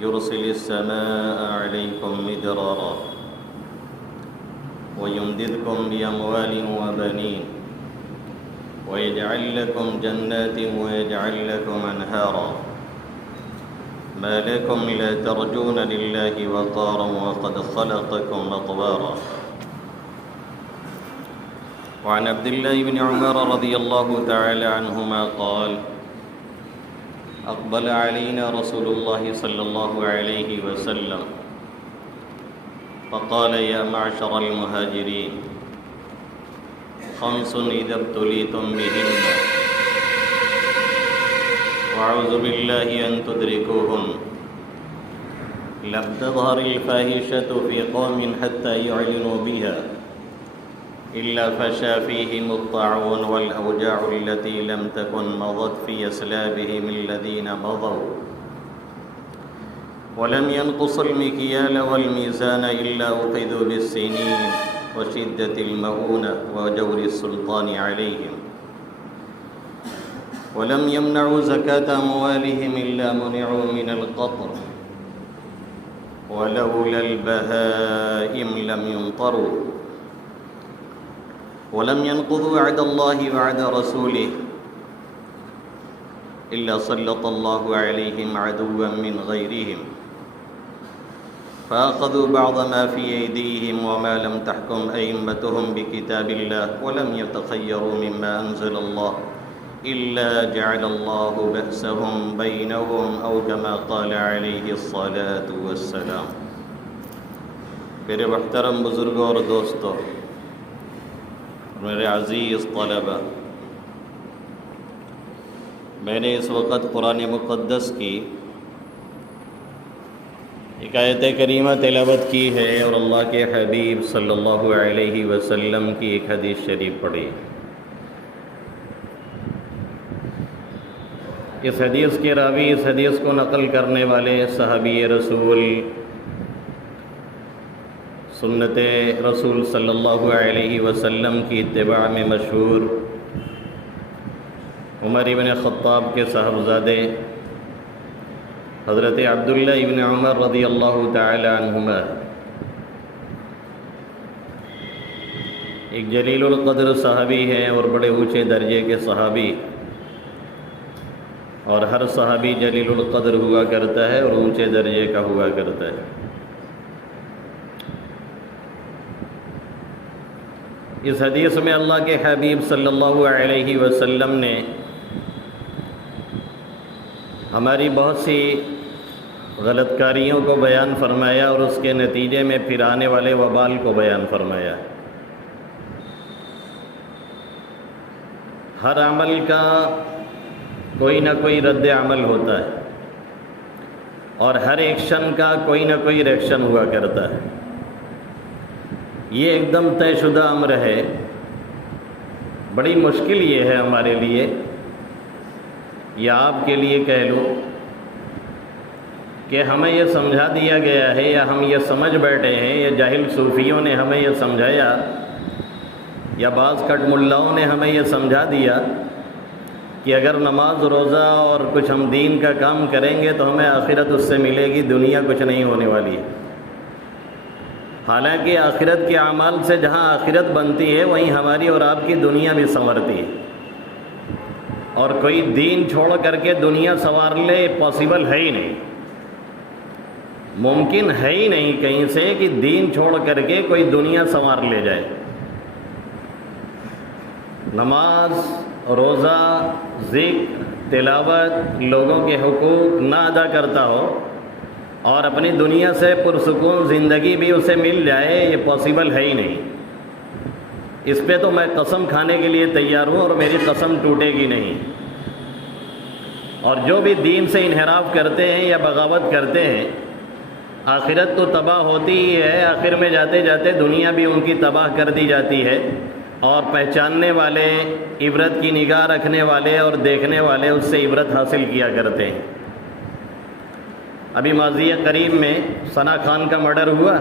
يرسل السماء عليكم مدرارا ويمددكم بأموال وبنين ويجعل لكم جنات ويجعل لكم أنهارا ما لكم لا ترجون لله وقارا وقد خلقكم أطوارا. وعن عبد الله بن عمر رضي الله تعالى عنهما قال أقبل علينا رسول الله صلى الله عليه وسلم فقال يا معشر المهاجرين خمس إذا ابتليتم بهن وأعوذ بالله أن تدركوهن لم تظهر الفاحشة في قوم حتى يعلنوا بها إلا فشى فيهم الطاعون والأوجاع التي لم تكن مضت في أسلافهم الذين مضوا ولم ينقصوا المكيال والميزان إلا أخذوا بالسنين وشدة المؤونة وجور السلطان عليهم ولم يمنعوا زكاة أموالهم إلا منعوا من القطر ولولا البهائم لم يمطروا ولم ينقضوا وعد الله وعد رسوله إلا سلط الله عليهم عدوا من غيرهم فأخذوا بعض ما في أيديهم وما لم تحكم أئمتهم بكتاب الله ولم يتخيروا مما أنزل الله إلا جعل الله بأسهم بينهم أو كما قال عليه الصلاة والسلام. میرے محترم بزرگوں اور دوستوں، میرے عزیز طلبہ، میں نے اس وقت قرآن مقدس کی ایک آیت کریمہ تلاوت کی ہے اور اللہ کے حبیب صلی اللہ علیہ وسلم کی ایک حدیث شریف پڑھی. اس حدیث کے راوی، اس حدیث کو نقل کرنے والے صحابی رسول، سنت رسول صلی اللہ علیہ وسلم کی اتباع میں مشہور عمر ابن خطاب کے صاحبزادے حضرت عبداللہ ابن عمر رضی اللہ تعالی عنہما، ایک جلیل القدر صحابی ہیں اور بڑے اونچے درجے کے صحابی، اور ہر صحابی جلیل القدر ہوا کرتا ہے اور اونچے درجے کا ہوا کرتا ہے. اس حدیث میں اللہ کے حبیب صلی اللہ علیہ وسلم نے ہماری بہت سی غلط کاریوں کو بیان فرمایا اور اس کے نتیجے میں پھر آنے والے وبال کو بیان فرمایا. ہر عمل کا کوئی نہ کوئی رد عمل ہوتا ہے اور ہر ایکشن کا کوئی نہ کوئی ریئیکشن ہوا کرتا ہے. یہ ایک دم طے شدہ امر ہے. بڑی مشکل یہ ہے ہمارے لیے یا آپ کے لیے کہہ لو کہ ہمیں یہ سمجھا دیا گیا ہے یا ہم یہ سمجھ بیٹھے ہیں یا جاہل صوفیوں نے ہمیں یہ سمجھایا یا بعض کٹ ملاؤں نے ہمیں یہ سمجھا دیا کہ اگر نماز روزہ اور کچھ ہم دین کا کام کریں گے تو ہمیں آخرت اس سے ملے گی، دنیا کچھ نہیں ہونے والی ہے. حالانکہ آخرت کے اعمال سے جہاں آخرت بنتی ہے وہیں ہماری اور آپ کی دنیا بھی سنورتی ہے. اور کوئی دین چھوڑ کر کے دنیا سنوار لے، پاسبل ہے ہی نہیں، ممکن ہے ہی نہیں کہیں سے کہ دین چھوڑ کر کے کوئی دنیا سنوار لے جائے. نماز، روزہ، ذکر، تلاوت، لوگوں کے حقوق نہ ادا کرتا ہو اور اپنی دنیا سے پرسکون زندگی بھی اسے مل جائے، یہ پاسبل ہے ہی نہیں. اس پہ تو میں قسم کھانے کے لیے تیار ہوں اور میری قسم ٹوٹے گی نہیں. اور جو بھی دین سے انحراف کرتے ہیں یا بغاوت کرتے ہیں، آخرت تو تباہ ہوتی ہی ہے، آخر میں جاتے جاتے دنیا بھی ان کی تباہ کر دی جاتی ہے، اور پہچاننے والے، عبرت کی نگاہ رکھنے والے اور دیکھنے والے اس سے عبرت حاصل کیا کرتے ہیں. ابھی ماضی قریب میں ثنا خان کا مرڈر ہوا،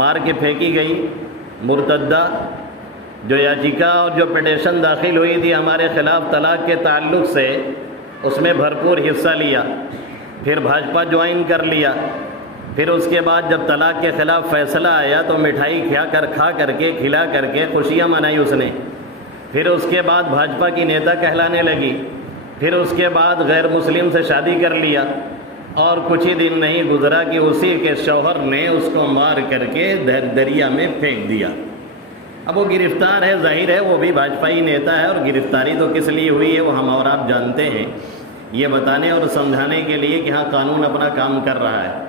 مار کے پھینکی گئی مرتدہ. جو یاچیکا اور جو پٹیشن داخل ہوئی تھی ہمارے خلاف طلاق کے تعلق سے، اس میں بھرپور حصہ لیا. پھر بھاجپا جوائن کر لیا، پھر اس کے بعد جب طلاق کے خلاف فیصلہ آیا تو مٹھائی کھا کر کے کھلا کر کے خوشیاں منائی اس نے، پھر اس کے بعد بھاجپا کی نیتا کہلانے لگی، پھر اس کے بعد غیر مسلم سے شادی کر لیا، اور کچھ ہی دن نہیں گزرا کہ اسی کے شوہر نے اس کو مار کر کے دریا میں پھینک دیا۔ اب وہ گرفتار ہے، ظاہر ہے وہ بھی بھاجپائی نیتا ہے، اور گرفتاری تو کس لیے ہوئی ہے وہ ہم اور آپ جانتے ہیں، یہ بتانے اور سمجھانے کے لیے کہ ہاں قانون اپنا کام کر رہا ہے۔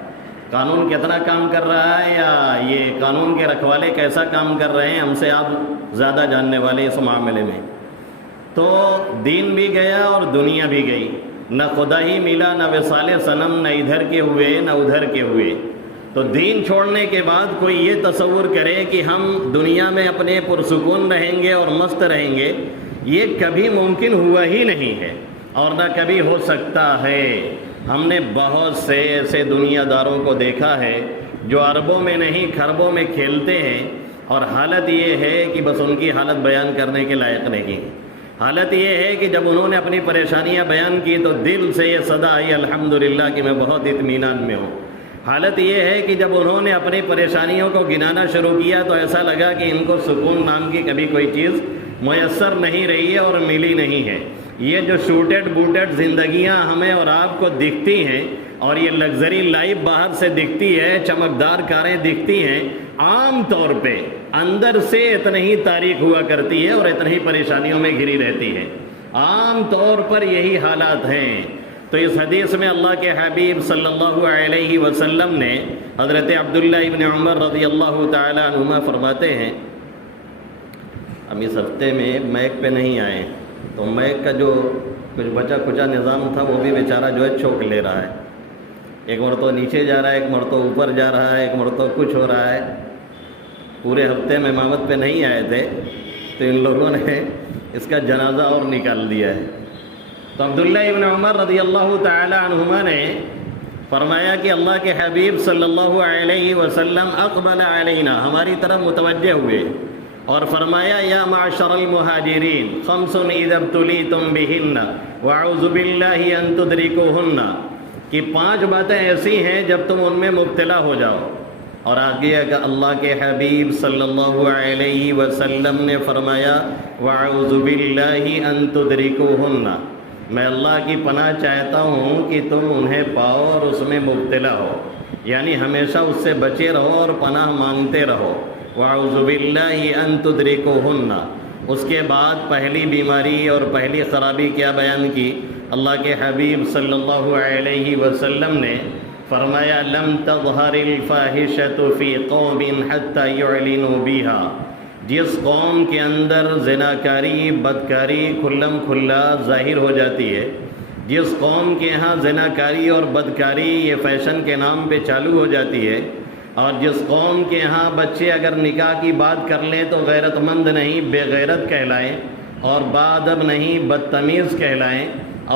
قانون کتنا کام کر رہا ہے یا یہ قانون کے رکھوالے کیسا کام کر رہے ہیں، ہم سے آپ زیادہ جاننے والے اس معاملے میں۔ تو دین بھی گیا اور دنیا بھی گئی، نہ خدا ہی ملا، نہ وصال صنم، نہ ادھر کے ہوئے نہ ادھر کے ہوئے۔ تو دین چھوڑنے کے بعد کوئی یہ تصور کرے کہ ہم دنیا میں اپنے پرسکون رہیں گے اور مست رہیں گے، یہ کبھی ممکن ہوا ہی نہیں ہے اور نہ کبھی ہو سکتا ہے۔ ہم نے بہت سے ایسے دنیا داروں کو دیکھا ہے جو اربوں میں نہیں کھربوں میں کھیلتے ہیں، اور حالت یہ ہے کہ بس ان کی حالت بیان کرنے کے لائق نہیں۔ حالت یہ ہے کہ جب انہوں نے اپنی پریشانیاں بیان کی تو دل سے یہ صدا آئی الحمدللہ کہ میں بہت اطمینان میں ہوں۔ حالت یہ ہے کہ جب انہوں نے اپنی پریشانیوں کو گنانا شروع کیا تو ایسا لگا کہ ان کو سکون نام کی کبھی کوئی چیز میسر نہیں رہی ہے اور ملی نہیں ہے۔ یہ جو شوٹڈ بوٹڈ زندگیاں ہمیں اور آپ کو دکھتی ہیں، اور یہ لگژری لائف باہر سے دکھتی ہے، چمکدار کاریں دکھتی ہیں، عام طور پہ اندر سے اتنی ہی تاریخ ہوا کرتی ہے اور اتنی ہی پریشانیوں میں گھری رہتی ہے۔ عام طور پر یہی حالات ہیں۔ تو اس حدیث میں اللہ کے حبیب صلی اللہ علیہ وسلم نے حضرت عبداللہ ابن عمر رضی اللہ تعالی عنہما فرماتے ہیں، ہم اس ہفتے میں میک پہ نہیں آئے تو میک کا جو کچھ بچا کچا نظام تھا وہ بھی بیچارہ جو ہے چوک لے رہا ہے، ایک مرتبہ نیچے جا رہا ہے، ایک مرتبہ اوپر جا رہا ہے، ایک مرتبہ کچھ ہو رہا ہے۔ پورے ہفتے میں امامت پہ نہیں آئے تھے تو ان لوگوں نے اس کا جنازہ اور نکال دیا ہے۔ تو عبداللہ ابن عمر رضی اللہ تعالی عنہما نے فرمایا کہ اللہ کے حبیب صلی اللہ علیہ وسلم اقبل علینا، ہماری طرف متوجہ ہوئے اور فرمایا یا معشر المہاجرین خمس اذا ابتلیتم بہن واعوذ باللہ ان تدرکوہن، کہ 5 باتیں ایسی ہیں جب تم ان میں مبتلا ہو جاؤ۔ اور آگے کہ اللہ کے حبیب صلی اللہ علیہ وسلم نے فرمایا واعوذ باللہ ان تدرکوہن، میں اللہ کی پناہ چاہتا ہوں کہ تم انہیں پاؤ اور اس میں مبتلا ہو، یعنی ہمیشہ اس سے بچے رہو اور پناہ مانگتے رہو۔ وَأَعُوذُ بِاللَّهِ أَن تُدْرِكُوهُنَّ، اس کے بعد پہلی بیماری اور پہلی خرابی کیا بیان کی؟ اللہ کے حبیب صلی اللہ علیہ وسلم نے فرمایا لَمْ تَظْهَرِ الْفَاحِشَةُ فِي قَوْمٍ حَتَّى يُعْلِنُوا بِهَا، جس قوم کے اندر زناکاری بدکاری کھلم کھلا ظاہر ہو جاتی ہے، جس قوم کے ہاں زناکاری اور بدکاری یہ فیشن کے نام پہ چالو ہو جاتی ہے، اور جس قوم کے ہاں بچے اگر نکاح کی بات کر لیں تو غیرت مند نہیں بے غیرت کہلائیں، اور باادب نہیں بدتمیز کہلائیں،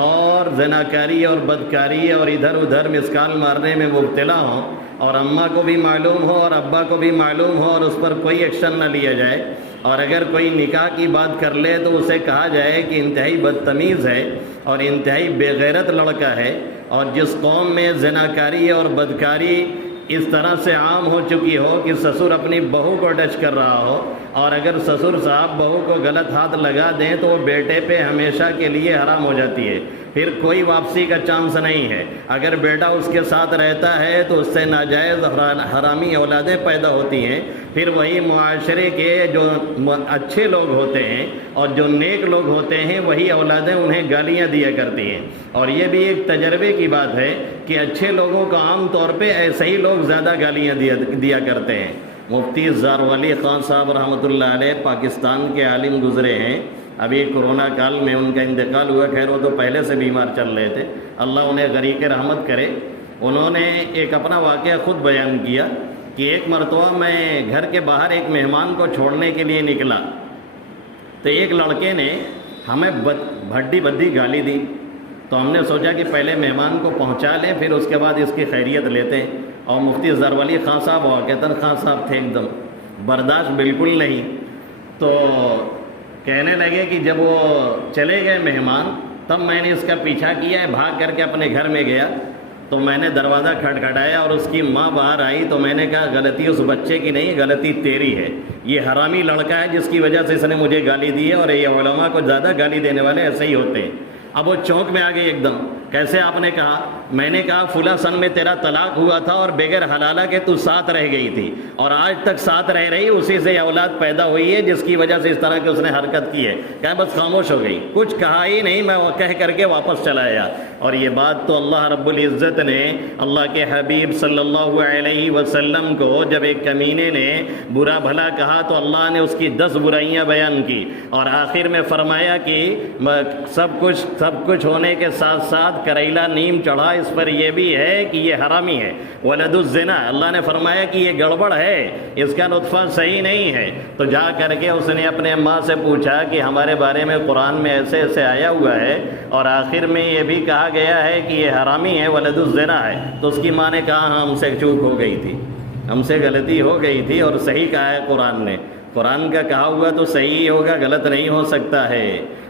اور زناکاری اور بدکاری اور ادھر ادھر مسکال مارنے میں مبتلا ہوں، اور اماں کو بھی معلوم ہو اور ابا کو بھی معلوم ہو اور اس پر کوئی ایکشن نہ لیا جائے، اور اگر کوئی نکاح کی بات کر لے تو اسے کہا جائے کہ انتہائی بدتمیز ہے اور انتہائی بے غیرت لڑکا ہے، اور جس قوم میں زناکاری اور بدکاری اس طرح سے عام ہو چکی ہو کہ سسر اپنی بہو کو ٹچ کر رہا ہو، اور اگر سسر صاحب بہو کو غلط ہاتھ لگا دیں تو وہ بیٹے پہ ہمیشہ کے لیے حرام ہو جاتی ہے، پھر کوئی واپسی کا چانس نہیں ہے۔ اگر بیٹا اس کے ساتھ رہتا ہے تو اس سے ناجائز حرامی اولادیں پیدا ہوتی ہیں، پھر وہی معاشرے کے جو اچھے لوگ ہوتے ہیں اور جو نیک لوگ ہوتے ہیں وہی اولادیں انہیں گالیاں دیا کرتی ہیں۔ اور یہ بھی ایک تجربے کی بات ہے کہ اچھے لوگوں کو عام طور پہ ایسے ہی لوگ زیادہ گالیاں دیا کرتے ہیں۔ مفتی زارولی خان صاحب رحمۃ اللہ علیہ پاکستان کے عالم گزرے ہیں، ابھی کرونا کال میں ان کا انتقال ہوا، خیر وہ تو پہلے سے بیمار چل رہے تھے، اللہ انہیں غریق رحمت کرے۔ انہوں نے ایک اپنا واقعہ خود بیان کیا کہ ایک مرتبہ میں گھر کے باہر ایک مہمان کو چھوڑنے کے لیے نکلا تو ایک لڑکے نے ہمیں بھڈی بدی گالی دی، تو ہم نے سوچا کہ پہلے مہمان کو پہنچا لیں پھر اس کے بعد اس کی خیریت لیتے ہیں۔ اور مفتی زارولی خان صاحب واقعتاً خان صاحب تھے ایک دم برداشت بالکل نہیں، تو کہنے لگے کہ جب وہ چلے گئے مہمان تب میں نے اس کا پیچھا کیا ہے، بھاگ کر کے اپنے گھر میں گیا تو میں نے دروازہ کھٹکھٹایا اور اس کی ماں باہر آئی تو میں نے کہا غلطی اس بچے کی نہیں، غلطی تیری ہے، یہ حرامی لڑکا ہے جس کی وجہ سے اس نے مجھے گالی دی ہے، اور یہ علماء کو زیادہ گالی دینے والے ایسے ہی ہوتے ہیں۔ اب وہ چونک میں آ گئی ایک دم، کیسے آپ نے کہا؟ میں نے کہا فلاں سن میں تیرا طلاق ہوا تھا اور بغیر حلالہ کے تو ساتھ رہ گئی تھی، اور آج تک ساتھ رہ رہی، اسی سے اولاد پیدا ہوئی ہے جس کی وجہ سے اس طرح کی اس نے حرکت کی ہے۔ کہا بس خاموش ہو گئی، کچھ کہا ہی نہیں، میں وہ کہہ کر کے واپس چلا آیا۔ اور یہ بات تو اللہ رب العزت نے اللہ کے حبیب صلی اللہ علیہ وسلم کو جب ایک کمینے نے برا بھلا کہا تو اللہ نے اس کی 10 برائیاں بیان کی، اور آخر میں فرمایا کہ سب کچھ ہونے کے ساتھ ساتھ کریلا نیم چڑھا اس پر یہ بھی ہے کہ یہ حرامی ہے، ولد الزنا، اللہ نے فرمایا کہ یہ گڑبڑ ہے، اس کا نطفہ صحیح نہیں ہے۔ تو جا کر کے اس نے اپنے ماں سے پوچھا کہ ہمارے بارے میں قرآن میں ایسے ایسے آیا ہوا ہے، اور آخر میں یہ بھی کہا گیا ہے کہ یہ حرامی ہے، ولد الزنا ہے۔ تو اس کی ماں نے کہا ہاں ہم سے چوک ہو گئی تھی، ہم سے غلطی ہو گئی تھی، اور صحیح کہا ہے قرآن نے، قرآن کا کہا ہوا تو صحیح ہوگا، غلط نہیں ہو سکتا ہے۔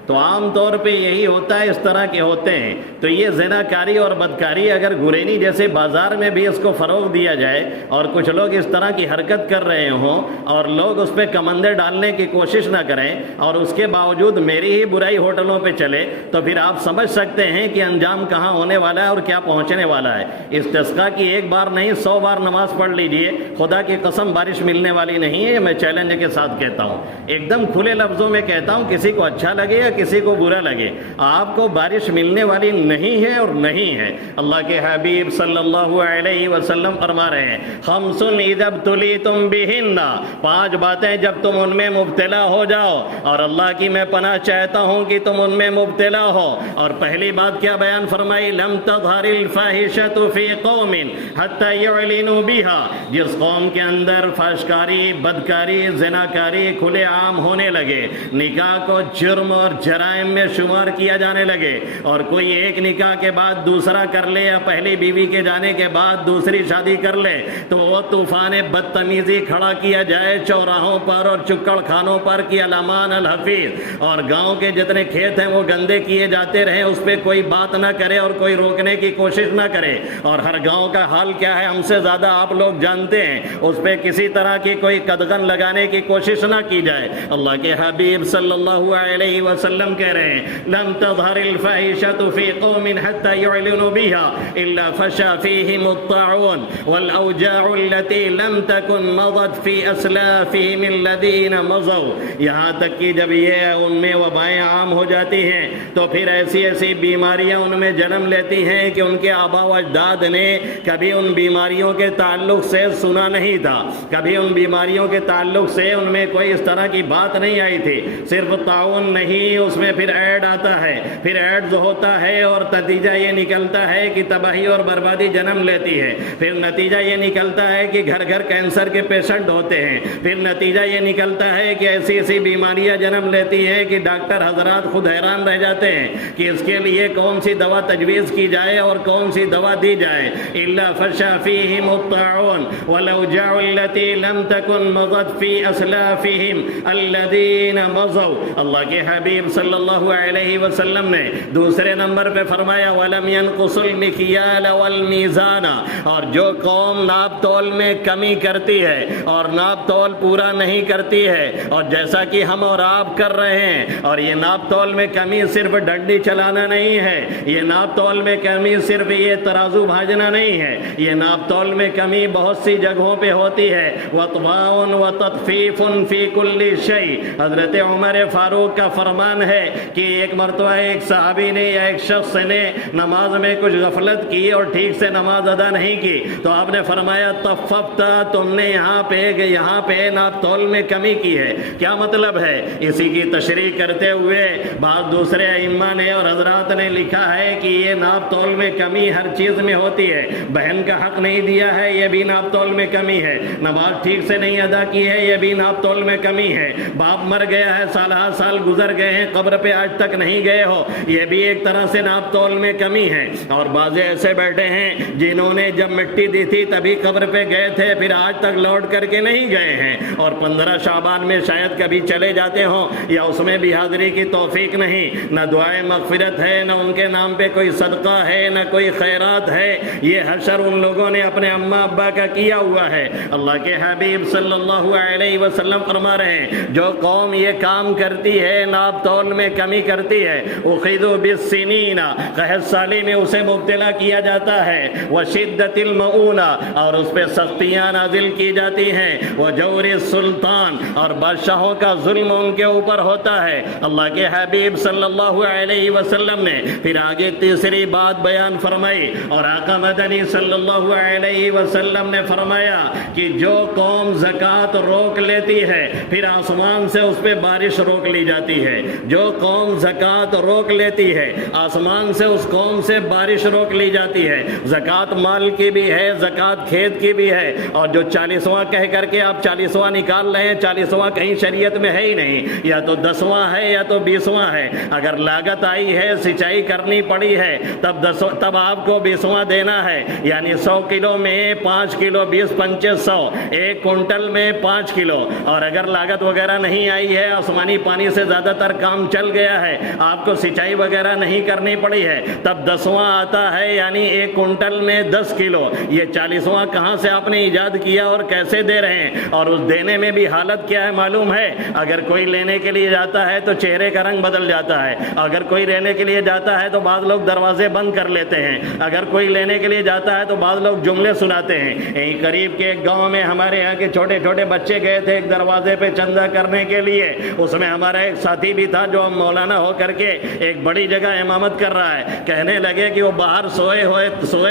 تو عام طور پہ یہی ہوتا ہے، اس طرح کے ہوتے ہیں۔ تو یہ زناکاری اور بدکاری اگر گرینی جیسے بازار میں بھی اس کو فروغ دیا جائے اور کچھ لوگ اس طرح کی حرکت کر رہے ہوں اور لوگ اس پہ کمندے ڈالنے کی کوشش نہ کریں، اور اس کے باوجود میری ہی برائی ہوٹلوں پہ چلے، تو پھر آپ سمجھ سکتے ہیں کہ انجام کہاں ہونے والا ہے اور کیا پہنچنے والا ہے۔ استسقاء کی ایک بار نہیں 100 بار نماز پڑھ لیجئے، خدا کی قسم بارش ملنے والی نہیں ہے، یہ میں چیلنج کے ساتھ کہتا ہوں، ایک دم کھلے لفظوں میں کہتا ہوں، کسی کو اچھا لگے یا کسی کو برا لگے، آپ کو بارش ملنے والی نہیں ہے اور نہیں ہے۔ اللہ کے حبیب صلی اللہ علیہ وسلم فرما رہے ہیں خمس اذا ابتلیتم بہن، 5 باتیں جب تم ان میں مبتلا ہو جاؤ، اور اللہ کی میں پناہ چاہتا ہوں کہ تم ان میں مبتلا ہو۔ اور پہلی بات کیا بیان فرمائی؟ لم تظہر الفاحشۃ فی قوم حتی یعلنوا بها، جس قوم کے اندر فحشکاری، بدکاری، زناکاری کھلے عام ہونے لگے، نکاح کو جرم اور جرائم میں شمار کیا جانے لگے، اور کوئی ایک نکاح کے بعد دوسرا کر لے یا پہلی بیوی کے جانے کے بعد دوسری شادی کر لے، تو وہ طوفان بدتمیزی کھڑا کیا جائے چوراہوں پر اور چکڑ خانوں پر کہ الامان الحفیظ، اور گاؤں کے جتنے کھیت ہیں وہ گندے کیے جاتے رہیں، اس پہ کوئی بات نہ کرے اور کوئی روکنے کی کوشش نہ کرے، اور ہر گاؤں کا حال کیا ہے ہم سے زیادہ آپ لوگ جانتے ہیں، اس پہ کسی طرح کی کوئی قدغن لگانے کی کوشش نہ کی جائے۔ اللہ کے حبیب صلی اللہ علیہ وسلم کہہ رہے ہیں لم تظہر الفاحشۃ فی قوم حتی یعلنوا بها الا فشا فیہم الطاعون والاوجاع التي لم تکن مضت فی اسلافہم الذین مضوا، یہاں تک کہ جب یہ ان میں وبائیں عام ہو جاتی ہیں تو پھر ایسی ایسی بیماریاں ان میں جنم لیتی ہیں کہ ان کے آبا و اجداد نے کبھی ان بیماریوں کے تعلق سے سنا نہیں تھا، کبھی ان بیماریوں کے تعلق سے ان میں کوئی اس طرح کی بات نہیں آئی تھی۔ صرف طاعون نہیں، اس میں پھر ایڈ آتا ہے، پھر ایڈز ہوتا ہے، اور نتیجہ یہ نکلتا ہے کہ تباہی اور بربادی جنم لیتی ہے، پھر نتیجہ یہ نکلتا ہے کہ گھر گھر کینسر کے پیشنٹ ہوتے ہیں، پھر نتیجہ یہ نکلتا ہے کہ ایسی ایسی بیماریاں جنم لیتی ہیں کہ ڈاکٹر حضرات خود حیران رہ جاتے ہیں کہ اس کے لیے کون سی دوا تجویز کی جائے اور کون سی دوا دی جائے۔ الا فشا فیہم الطاعون والاوجاع التي لم تكن مضت في اسلافهم الذين مضوا، اللہ کے حبیب صلی اللہ علیہ وسلم نے دوسرے نمبر پہ فرمایا وَلَمْ يَنْقُصُ الْمِكْيَالَ وَالْمِيزَانَ، اور جو قوم ناپ تول میں کمی کرتی ہے اور ناپ تول پورا نہیں کرتی ہے، اور جیسا کہ ہم اور آپ کر رہے ہیں، اور یہ ناپ تول میں کمی صرف ڈنڈی چلانا نہیں ہے، یہ ناپ تول میں کمی صرف یہ ترازو بھاجنا نہیں ہے، یہ ناپ تول میں کمی بہت سی جگہوں پہ ہوتی ہے۔ وَطْبَاءٌ وَتَطْفِيفٌ فِي كُلِّ شَيْءٍ، حضرت عمر فاروق کا فرمان ہے کہ ایک مرتبہ ایک صحابی نے یا ایک شخص نے نماز میں کچھ غفلت کی اور ٹھیک سے نماز ادا نہیں کی، تو آپ نے فرمایا طففت، تم نے یہاں پہ ناپ تول میں کمی کی ہے۔ کیا مطلب ہے؟ اسی کی تشریح کرتے ہوئے بعض دوسرے ائمہ نے اور حضرات نے لکھا ہے کہ یہ ناپ تول میں کمی ہر چیز میں ہوتی ہے، بہن کا حق نہیں دیا ہے یہ بھی ناپ تول میں کمی ہے، نماز ٹھیک سے نہیں ادا کی ہے یہ بھی ناپ تول میں کمی ہے، باپ مر گیا ہے، سالہ سال گزر گئے ہیں، قبر پہ آج تک نہیں گئے ہو، یہ بھی ایک طرح سے ناپ تول میں کمی ہے۔ اور بعض ایسے بیٹھے ہیں جنہوں نے جب مٹی دی تھی تبھی قبر پہ گئے تھے، پھر آج تک لوٹ کر کے نہیں گئے ہیں، اور 15 شعبان میں شاید کبھی چلے جاتے ہوں یا اس میں بھی حاضری کی توفیق نہیں، نہ دعائے مغفرت ہے، نہ ان کے نام پہ کوئی صدقہ ہے، نہ کوئی خیرات ہے۔ یہ حشر ان لوگوں نے اپنے اماں ابا کا کیا ہوا ہے۔ اللہ کے حبیب صلی اللہ علیہ وسلم فرما رہے ہیں جو قوم یہ کام کرتی ہے، ناپ تول میں کمی کرتی ہے، اخذوا بالسنین، قحط سالی میں اسے مبتلا کیا جاتا ہے، وشدت المؤونہ، اور اس پہ سختیاں نازل کی جاتی ہیں، وجور السلطان، اور بادشاہوں کا ظلم ان کے اوپر ہوتا ہے۔ اللہ کے حبیب صلی اللہ علیہ وسلم نے پھر آگے تیسری بات بیان فرمائی، اور آقا مدنی صلی اللہ علیہ وسلم نے فرمایا کہ جو قوم زکوٰۃ روک لیتی ہے پھر آسمان سے اس پہ بارش روک لی جاتی ہے۔ جو قوم زکوٰۃ روک لیتی ہے آسمان سے اس قوم سے بارش روک لی جاتی ہے۔ زکوٰۃ مال کی بھی ہے، زکوٰۃ کھیت کی بھی ہے، اور جو 40واں کہہ کر کے آپ 40واں نکال رہے ہیں، 40واں کہیں شریعت میں ہے ہی نہیں، یا تو 10واں ہے یا تو 20واں ہے۔ اگر لاگت آئی ہے، سچائی کرنی پڑی ہے، تب آپ کو 20واں دینا ہے، یعنی 100 کلو میں 5 کلو، 20 25 100، 1 کنٹل میں 5 کلو۔ اور اگر لاگت وغیرہ نہیں آئی ہے، آسمانی پانی سے زیادہ تر کام چل گیا ہے، آپ کو سچائی وغیرہ نہیں کرنی پڑی ہے، تب 10واں آتا ہے، یعنی 1 کنٹل میں 10 کلو۔ یہ 40واں کہاں سے آپ نے ایجاد کیا اور کیسے دے رہے ہیں؟ اور اس دینے میں بھی حالت کیا ہے معلوم ہے؟ اگر کوئی لینے کے لیے جاتا ہے تو چہرے کا رنگ بدل جاتا ہے، اگر کوئی لینے کے لیے جاتا ہے تو بعض لوگ دروازے بند کر لیتے ہیں، اگر کوئی لینے کے لیے جاتا ہے تو بعض لوگ جملے سناتے ہیں۔ یہیں قریب کے ایک گاؤں میں ہمارے یہاں کے چھوٹے چھوٹے بچے گئے تھے ایک دروازے پہ چندہ کرنے کے لیے، اس میں ہمارا ایک ساتھی بھی تھا جو مولانا ہو کر کے ایک بڑی جگہ امامت کر رہا ہے۔ کہنے لگے کہ وہ باہر سوئے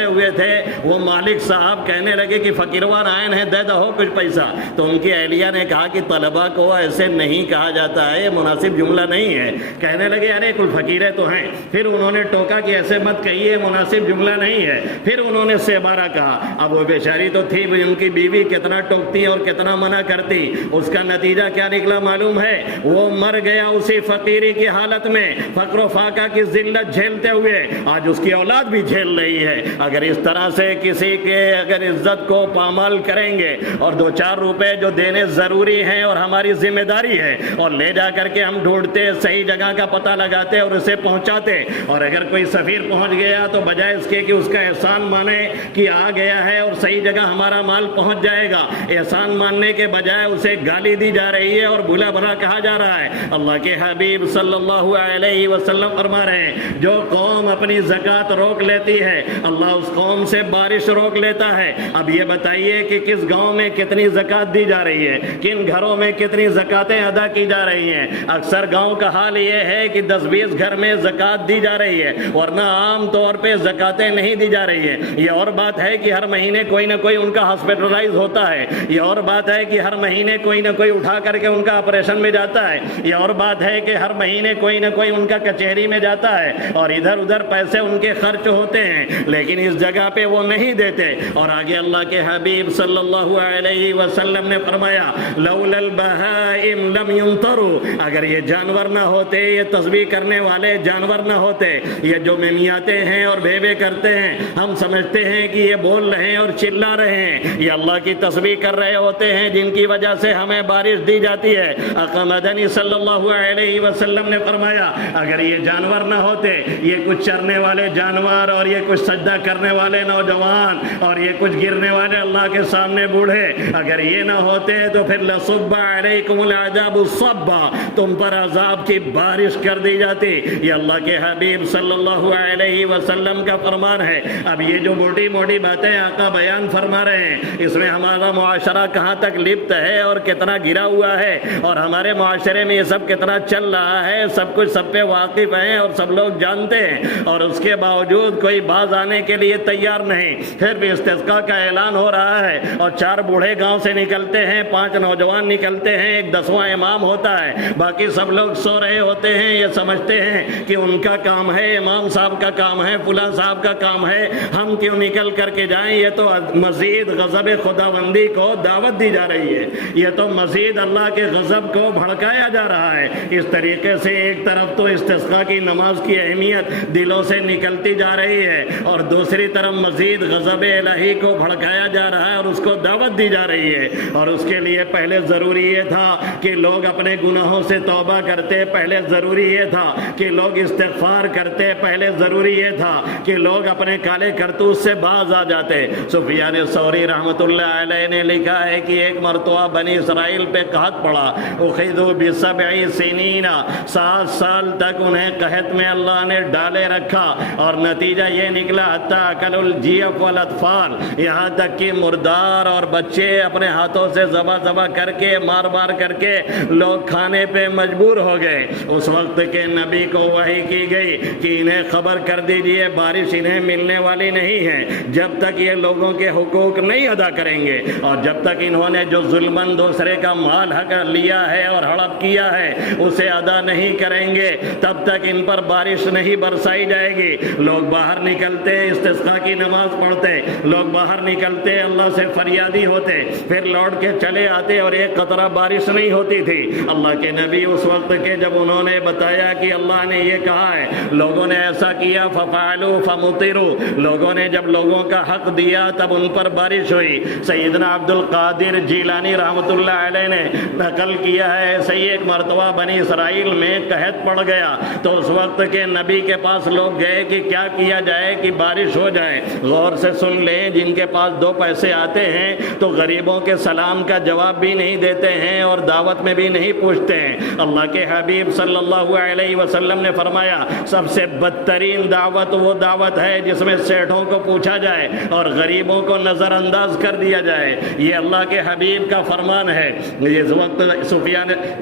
ہوئے تھے، وہ مالک صاحب کہنے لگے کہ فقیروان آئن ہے، دے دو کچھ پیسہ۔ تو ان کی اہلیہ نے کہا کہ طلبہ کو ایسے نہیں کہا جاتا ہے، یہ مناسب جملہ نہیں ہے۔ کہنے لگے ارے کل فقیرے تو ہیں۔ پھر انہوں نے ٹوکا کہ ایسے مت کہیے، مناسب جملہ نہیں ہے۔ پھر انہوں نے سیبارہ کہا۔ اب وہ بیچاری تو تھی، ان کی بیوی کتنا ٹوکتی اور کتنا منع کرتی، اس کا نتیجہ کیا نکلا معلوم ہے؟ وہ مر گیا اسی فقیری کی حالت میں، فقر و فاقہ کی ذلت جھیلتے ہوئے۔ آج اس کی اولاد بھی جھیل رہی ہے۔ اگر اس طرح سے کسی کے اگر عزت کو پامال کریں گے اور 2-4 روپے جو دینے ضروری ہیں اور ہماری ذمہ داری ہے، اور لے جا کر کے ہم ڈھونڈتے، صحیح جگہ کا پتہ لگاتے اور اسے پہنچاتے، اور اگر کوئی سفیر پہنچ گیا تو بجائے اس کے کہ اس کا احسان مانے کہ آ گیا ہے اور صحیح جگہ ہمارا مال پہنچ جائے گا، احسان ماننے کے بجائے اسے گالی دی جا رہی ہے اور بھلا بھلا کہا جا رہا ہے۔ اللہ کے حبیب صلی اللہ علیہ وسلم فرما رہے ہیں جو قوم اپنی زکوٰۃ روک لیتی ہے اللہ اس قوم سے بارش روک لیتا ہے۔ اب یہ بتائیے کہ کس گاؤں میں کتنی زکوٰۃ دی جا رہی ہے، کن گھروں میں کتنی زکوٰۃیں ادا کی جا رہی ہیں؟ اکثر گاؤں کا حال یہ ہے کہ 10-20 گھر میں زکوٰۃ دی جا رہی ہے، ورنہ عام طور پہ زکوٰۃیں نہیں دی جا رہی ہیں۔ یہ اور بات ہے کہ ہر مہینے کوئی نہ کوئی ان کا ہاسپٹلائز ہوتا ہے، یہ اور بات ہے کہ ہر مہینے کوئی نہ کوئی اٹھا کر کے ان کا آپریشن میں جاتا ہے، یہ اور بات ہے کہ ہر مہینے کوئی نہ کوئی ان کا کچہری میں جاتا ہے، اور ادھر ادھر پیسے ان کے خرچ ہوتے ہیں، لیکن اس جگہ پہ وہ نہیں دیتے۔ اور آگے اللہ کے حبیب صلی اللہ علیہ وسلم نے فرمایا لولا البہائم لم ينطروا، اگر یہ جانور نہ ہوتے، یہ تسبیح کرنے والے جانور نہ ہوتے، یہ جو ممیاتے ہیں اور بھیبے کرتے ہیں، ہم سمجھتے ہیں کہ یہ بول رہے ہیں اور چلا رہے ہیں، یہ اللہ کی تسبیح کر رہے ہوتے ہیں جن کی وجہ سے ہمیں بارش دی جاتی ہے۔ آقا مدنی صلی اللہ علیہ وسلم نے فرمایا اگر یہ جانور نہ ہوتے، یہ کچھ چرنے والے جانور اور یہ کچھ سجدہ کرنے والے نوجوان اور یہ کچھ گرنے والے اللہ کے سامنے بوڑھے، اگر یہ نہ ہوتے تو پھر لصب علیکم العذاب صبا، تم پر عذاب کی بارش کر دی جاتی۔ یہ اللہ کے حبیب صلی اللہ علیہ وسلم کا فرمان ہے۔ اب یہ جو موٹی موٹی باتیں آقا بیان فرما رہے ہیں، اس میں ہمارا معاشرہ کہاں تک لپت ہے اور کتنا گرا ہوا ہے، اور ہمارے معاشرے میں یہ سب کتنا چل رہا ہے، سب کچھ سب پہ واقف ہیں اور سب لوگ جانتے ہیں، اور اس کے باوجود کوئی باز آنے کے لیے تیار نہیں۔ پھر بھی استسقاء کا اعلان ہو رہا ہے اور 4 بوڑھے گاؤں سے نکلتے ہیں، 5 نوجوان نکلتے ہیں، ایک 10واں امام ہوتا ہے، باقی سب لوگ سو رہے ہوتے ہیں، یہ سمجھتے ہیں کہ ان کا کام ہے، امام صاحب کا کام ہے، فلاں صاحب کا کام ہے، ہم کیوں نکل کر کے جائیں؟ یہ تو مزید غضب خداوندی کو دعوت دی جا رہی ہے، یہ تو مزید اللہ کے غضب کو بھڑکایا جا رہا ہے۔ اس طریقے طریقے سے ایک طرف تو استسقاء کی نماز کی اہمیت دلوں سے نکلتی جا رہی ہے اور دوسری طرف مزید غضب الہی کو بھڑکایا جا رہا ہے اور اس کو دعوت دی جا رہی ہے. اور اس کے لیے پہلے ضروری یہ تھا کہ لوگ اپنے گناہوں سے توبہ کرتے، پہلے ضروری یہ تھا کہ لوگ استغفار کرتے، پہلے ضروری یہ تھا کہ لوگ اپنے کالے کرتوت سے باز آ جاتے. سفیان ثوری رحمۃ اللہ علیہ نے لکھا ہے کہ ایک مرتبہ بنی اسرائیل پہ قحط پڑا. اخذوا بسبع سنین، 7 سال تک انہیں قحط میں اللہ نے ڈالے رکھا اور نتیجہ یہ نکلا حتی اکل الجیف والاطفال، یہاں تک کہ مردار اور بچے اپنے ہاتھوں سے ذبح کر کے مار کر کے لوگ کھانے پہ مجبور ہو گئے. اس وقت کے نبی کو وحی کی گئی کہ انہیں خبر کر دیجئے بارش انہیں ملنے والی نہیں ہے جب تک یہ لوگوں کے حقوق نہیں ادا کریں گے، اور جب تک انہوں نے جو ظلماً دوسرے کا مال حق لیا ہے اور ہڑپ کیا ہے اسے ادا نہیں کریں گے تب تک ان پر بارش نہیں برسائی جائے گی. لوگ باہر نکلتے استسقاء کی نماز پڑھتے، لوگ باہر نکلتے اللہ سے فریادی ہوتے، پھر لوٹ کے چلے آتے اور ایک قطرہ بارش نہیں ہوتی تھی. اللہ کے نبی اس وقت کے جب انہوں نے بتایا کہ اللہ نے یہ کہا ہے، لوگوں نے ایسا کیا ففعلوا فمطروا، لوگوں نے جب لوگوں کا حق دیا تب ان پر بارش ہوئی. سیدنا عبد القادر جیلانی رحمۃ اللہ علیہ نے نقل کیا ہے ایسے ہی ایک مرتبہ بنی اسرائیل میں قحط پڑ گیا تو اس وقت کے نبی کے پاس لوگ گئے کہ کیا کیا جائے کہ بارش ہو جائے. غور سے سن لیں، جن کے پاس 2 پیسے آتے ہیں تو غریبوں کے سلام کا جواب بھی نہیں دیتے ہیں اور دعوت میں بھی نہیں پوچھتے ہیں. اللہ کے حبیب صلی اللہ علیہ وسلم نے فرمایا سب سے بدترین دعوت وہ دعوت ہے جس میں سیٹھوں کو پوچھا جائے اور غریبوں کو نظر انداز کر دیا جائے. یہ اللہ کے حبیب کا فرمان ہے. اس وقت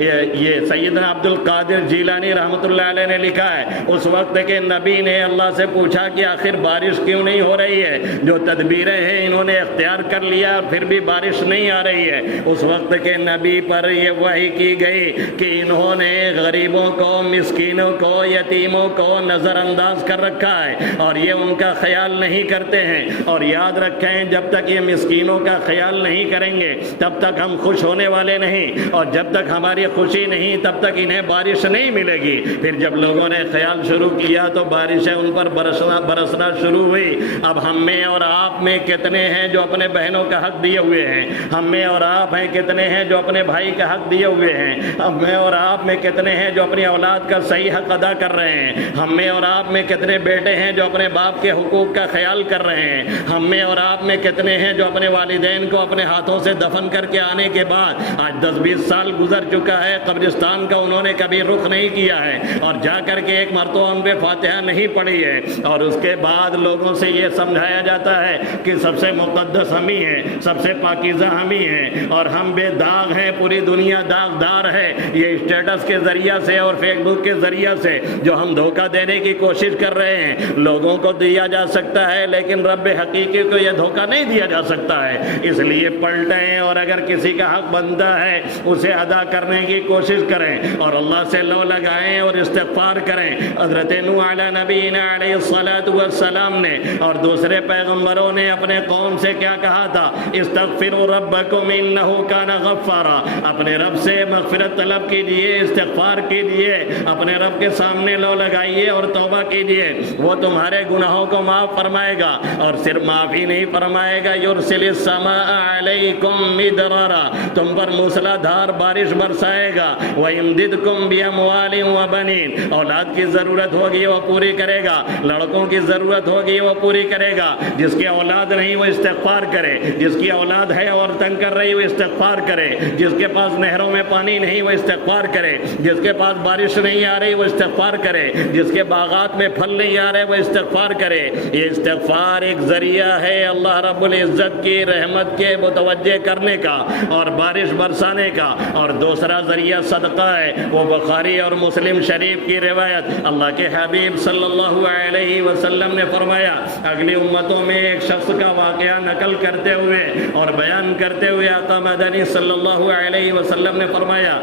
یہ سیدنا عبد القادر جیلانی رحمۃ اللہ علیہ نے لکھا ہے اس وقت کے نبی نے اللہ سے پوچھا کہ آخر بارش کیوں نہیں ہو رہی ہے، جو تدبیریں ہیں انہوں نے اختیار کر لیا اور پھر بھی بارش نہیں آ رہی ہے. اس وقت کے نبی پر یہ وحی کی گئی کہ انہوں نے غریبوں کو، مسکینوں کو، یتیموں کو نظر انداز کر رکھا ہے اور یہ ان کا خیال نہیں کرتے ہیں. اور یاد رکھیں جب تک یہ مسکینوں کا خیال نہیں کریں گے تب تک ہم خوش ہونے والے نہیں، اور جب تک ہماری خوشی نہیں تب تک انہیں بارش نہیں ملے گی. پھر جب لوگوں نے خیال شروع کیا تو بارشیں ان پر برسنا شروع ہوئی. اب ہم میں اور آپ میں کتنے ہیں جو اپنے بہنوں کا حق دیے ہوئے ہیں، ہم میں اور آپ ہیں کتنے ہیں جو اپنے بھائی کا حق دیے ہوئے ہیں، ہم میں اور آپ میں کتنے ہیں جو اپنی اولاد کا صحیح حق ادا کر رہے ہیں، ہم میں اور آپ میں کتنے بیٹے ہیں جو اپنے باپ کے حقوق کا خیال کر رہے ہیں، ہم میں اور آپ میں کتنے ہیں جو اپنے والدین کو اپنے ہاتھوں سے دفن کر کے آنے کے بعد آج 10-20 سال گزر چکا ہے قبرستان کا انہوں نے کبھی رخ نہیں کیا ہے اور جا کر کے ایک مرتبہ ان پہ فاتحہ نہیں پڑھی ہے، اور اس کے بعد لوگوں سے یہ سمجھایا جاتا ہے کہ سب سے مقدس ہم ہی ہیں، سب سے پاکیزہ ہم ہی ہیں اور ہم بے داغ ہیں، پوری دنیا داغدار ہے. یہ اسٹیٹس کے ذریعہ سے اور فیس بک کے ذریعہ سے جو ہم دھوکہ دینے کی کوشش کر رہے ہیں لوگوں کو دیا جا سکتا ہے لیکن رب حقیقی کو یہ دھوکہ نہیں دیا جا سکتا ہے. اس لیے پلٹیں اور اگر کسی کا حق بنتا ہے اسے ادا کرنے کی کوشش کریں اور اللہ سے لو لگائیں اور استغفار کریں. حضرت نوح علیہ نبینا علیہ السلام نے اور دوسرے پیغمبروں نے اپنے قوم سے کیا کہا تھا؟ استغفروا ربکم انہ کان غفارا، اپنے رب سے مغفرت طلب کیجئے، استغفار کیجئے، اپنے رب کے سامنے لو لگائیے اور توبہ کیجئے، وہ تمہارے گناہوں کو معاف فرمائے گا اور صرف معاف ہی نہیں فرمائے گا، یرسل السماء علیکم مدرارا، تم پر موسلا دھار بارش برسائے گا، وَيُمْدِدْكُمْ بِأَمْوَالٍ وَبَنِينَ، اولاد کی ضرورت ہوگی وہ پوری کرے گا، لڑکوں کی ضرورت ہوگی وہ پوری کرے گا. جس کی اولاد نہیں وہ استغفار کرے، جس کی اولاد ہے اور تنگ کر رہی وہ استغفار کرے، جس کے پاس نہروں میں پانی نہیں وہ استغفار کرے، جس کے پاس بارش نہیں آ رہی وہ استغفار کرے، جس کے باغات میں پھل نہیں آ رہے وہ استغفار کرے. یہ استغفار ایک ذریعہ ہے اللہ رب العزت کی رحمت کے متوجہ کرنے کا اور بارش برسانے کا. اور دوسرا ذریعہ صدقہ ہے، وہ بخاری اور مسلم شریف کی روایت. اللہ کے حبیب صلی اللہ علیہ وسلم نے فرمایا اگلی امتوں میں ایک شخص کا واقعہ نقل کرتے ہوئے اور بیان کرتے ہوئے آقا مدنی صلی اللہ علیہ وسلم نے فرمایا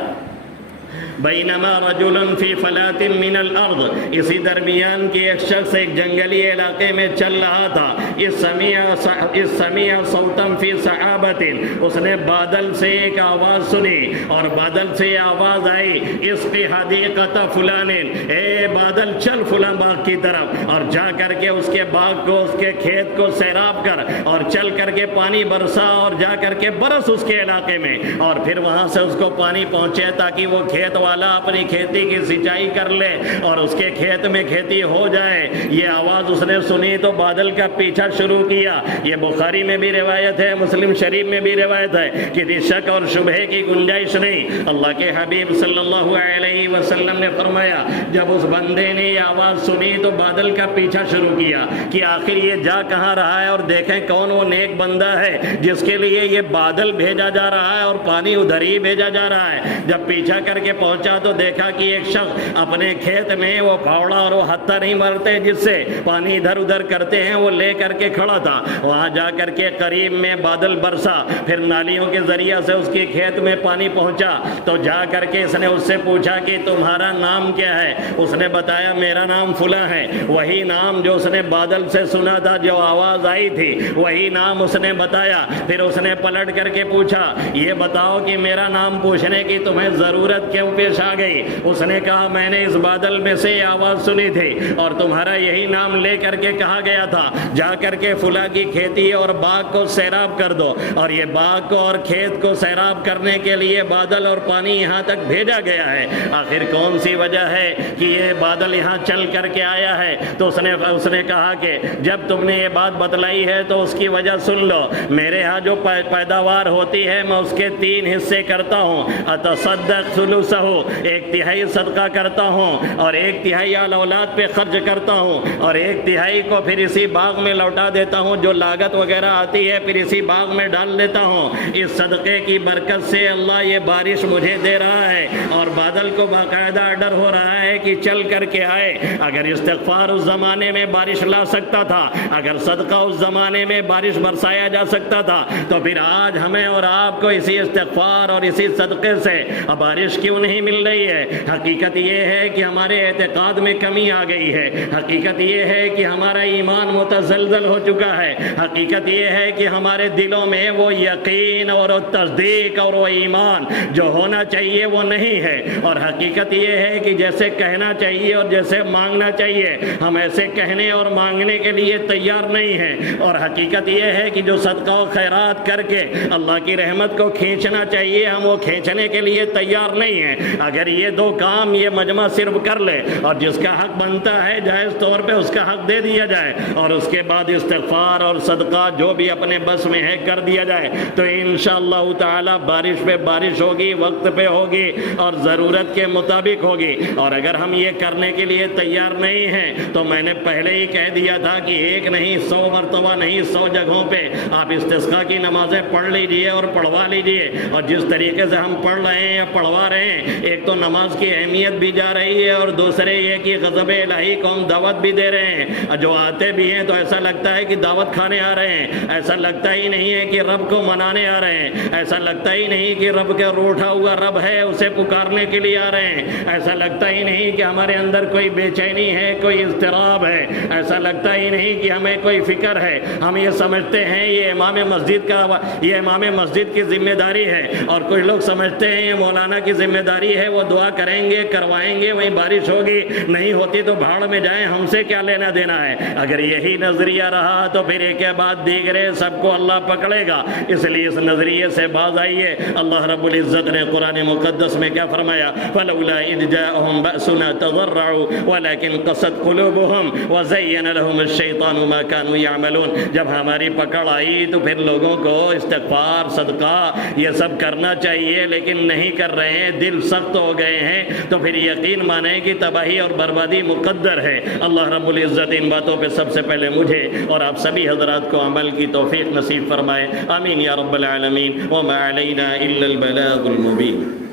بینما رجل فی فلات من الارض، اسی درمیان کی ایک شخص ایک جنگلی علاقے میں چل رہا تھا، اس سمیع صوتا فی سحابۃ، اس نے بادل سے ایک آواز سنی اور بادل سے یہ آواز آئی، اسقی حدیقۃ فلان، اے بادل چل فلاں باغ کی طرف اور جا کر کے اس کے باغ کو، اس کے کھیت کو سیراب کر اور چل کر کے پانی برسا اور جا کر کے برس اس کے علاقے میں، اور پھر وہاں سے اس کو پانی پہنچے تاکہ وہ کھیت والا اپنی کھیتی کی سینچائی کر لے اور اس کے کھیت میں کھیتی ہو جائے۔ یہ آواز اس نے سنی تو بادل کا پیچھا شروع کیا۔ یہ بخاری میں بھی روایت ہے، مسلم شریف میں بھی روایت ہے، کسی شک اور شبہ کی گنجائش نہیں۔ اللہ کے حبیب صلی اللہ علیہ وسلم نے فرمایا جب اس بندے نے یہ آواز سنی تو بادل کا پیچھا شروع کیا کہ آخر یہ جا کہاں رہا ہے اور دیکھیں کون وہ نیک بندہ ہے جس کے لیے یہ بادل بھیجا جا رہا ہے اور پانی ادھر ہی بھیجا جا رہا ہے۔ جب پیچھا کر کے پہنچا تو دیکھا کہ ایک شخص اپنے کھیت میں وہ پھاوڑا اور وہ ہتھا نہیں مرتے جس سے پانی ادھر ادھر کرتے ہیں وہ لے کر کے کھڑا تھا۔ وہاں جا کر کے قریب میں بادل برسا، پھر نالیوں کے ذریعہ سے اس کے کھیت میں پانی پہنچا تو جا کر کے اس نے اس سے پوچھا کہ تمہارا نام کیا ہے؟ اس نے بتایا میرا نام فلاں ہے۔ وہی نام جو اس نے بادل سے سنا تھا، جو آواز آئی تھی وہی نام اس نے بتایا۔ پھر اس نے پلٹ کر کے پوچھا یہ بتاؤ کہ میرا نام پوچھنے کی تمہیں ضرورت کیوں پیش آ گئی؟ اس نے کہا میں نے اس بادل میں سے یہ آواز سنی تھی اور تمہارا یہی نام لے کر کے کہا گیا تھا جا کر کے فلاں کی کھیتی اور باغ کو سیراب کر دو، اور یہ باغ کو اور کھیت کو سیراب کرنے کے لیے بادل اور پانی یہاں تک بھیجا گیا ہے۔ آخر کون سی وجہ ہے کہ یہ بادل یہاں چل کر کے آیا ہے؟ تو اس نے کہا کہ جب تم نے یہ بات بتلائی ہے تو اس کی وجہ سن لو۔ میرے ہاں جو پیداوار ہوتی ہے میں اس کے 3 حصے کرتا ہوں، اتصدق ثلثہ، 1/3 صدقہ کرتا ہوں اور 1/3 اولاد پہ خرچ کرتا ہوں اور 1/3 کو پھر اسی باغ میں لوٹا دیتا ہوں، جو لاگت وغیرہ آتی ہے پھر اسی باغ میں ڈال دیتا ہوں۔ اس صدقے کی برکت سے اللہ یہ بارش مجھے دے رہا ہے اور بادل کو باقاعدہ ڈر ہو رہا ہے کہ چل کر کے آئے۔ اگر استغفار اس زمانے میں بارش لا سکتا تھا، اگر صدقہ اس زمانے میں بارش برسایا جا سکتا تھا تو پھر آج ہمیں اور آپ کو اسی استغفار اور اسی صدقے سے بارش کیوں نہیں مل رہی ہے؟ حقیقت یہ ہے کہ ہمارے اعتقاد میں کمی آ گئی ہے، حقیقت یہ ہے کہ ہمارا ایمان متزلزل ہو چکا ہے، حقیقت یہ ہے کہ ہمارے دلوں میں وہ یقین اور تصدیق اور وہ ایمان جو ہونا چاہیے وہ نہیں ہے، اور حقیقت یہ ہے کہ جیسے کہنا چاہیے اور جیسے مانگنا چاہیے ہم ایسے کہنے اور مانگنے کے لیے تیار نہیں ہیں، اور حقیقت یہ ہے کہ جو صدقہ و خیرات کر کے اللہ کی رحمت کو کھینچنا چاہیے ہم وہ کھینچنے کے لیے تیار نہیں ہیں۔ اگر یہ 2 کام یہ مجمع صرف کر لے اور جس کا حق بنتا ہے جائز طور پہ اس کا حق دے دیا جائے اور اس کے بعد استغفار اور صدقہ جو بھی اپنے بس میں ہے کر دیا جائے تو انشاءاللہ تعالی بارش پہ بارش ہوگی، وقت پہ ہوگی اور ضرورت کے مطابق ہوگی۔ اور اگر ہم یہ کرنے کے لیے تیار نہیں ہیں تو میں نے پہلے ہی کہہ دیا تھا کہ 1 نہیں 100 مرتبہ نہیں 100 جگہوں پہ آپ استسقاء کی نمازیں پڑھ لیجئے اور پڑھوا لیجئے، اور جس طریقے سے ہم پڑھ رہے ہیں یا پڑھوا رہے ہیں ایک تو نماز کی اہمیت بھی جا رہی ہے اور دوسرے یہ کہ غضب الہی کو ہم دعوت بھی دے رہے ہیں۔ جو آتے بھی ہیں تو ایسا لگتا ہے کہ دعوت کھانے آ رہے ہیں، ایسا لگتا ہی نہیں ہے کہ رب کو منانے آ رہے ہیں، ایسا لگتا ہی نہیں کہ رب کا روٹھا ہوا رب ہے اسے پکارنے کے لیے آ رہے ہیں، ایسا لگتا ہی نہیں کہ ہمارے اندر کوئی بے چینی ہے، کوئی اضطراب ہے، ایسا لگتا ہی نہیں کہ ہمیں کوئی فکر ہے۔ ہم یہ سمجھتے ہیں یہ امام مسجد کی ذمہ داری ہے، اور کچھ لوگ سمجھتے ہیں یہ مولانا کی ذمہ داری ہے، وہ دعا کریں گے کروائیں گے وہیں بارش ہوگی، نہیں ہوتی تو بھاڑ میں جائیں، ہم سے کیا لینا دینا ہے۔ اگر یہی نظریہ رہا تو پھر ایک کے بعد دیگرے سب کو اللہ پکڑے گا، اس لیے اس نظریے سے باز آئیے۔ اللہ رب العزت نے قرآن مقدس میں کیا فرمایا؟ فلولا اذ جاءهم بأسنا تضرعوا ولكن قست قلوبهم وزين لهم الشيطان ما كانوا يعملون۔ جب ہماری پکڑ آئی تو پھر لوگوں کو استغفار صدقہ یہ سب کرنا چاہیے لیکن نہیں کر رہے ہیں، دل سخت ہو گئے ہیں، تو پھر یقین مانیں کہ تباہی اور بربادی مقدر ہے۔ اللہ رب العزت ان باتوں پہ سب سے پہلے مجھے اور آپ سبھی حضرات کو عمل کی توفیق نصیب فرمائے، آمین یا رب العالمین۔ وما علینا الا البلاغ المبین۔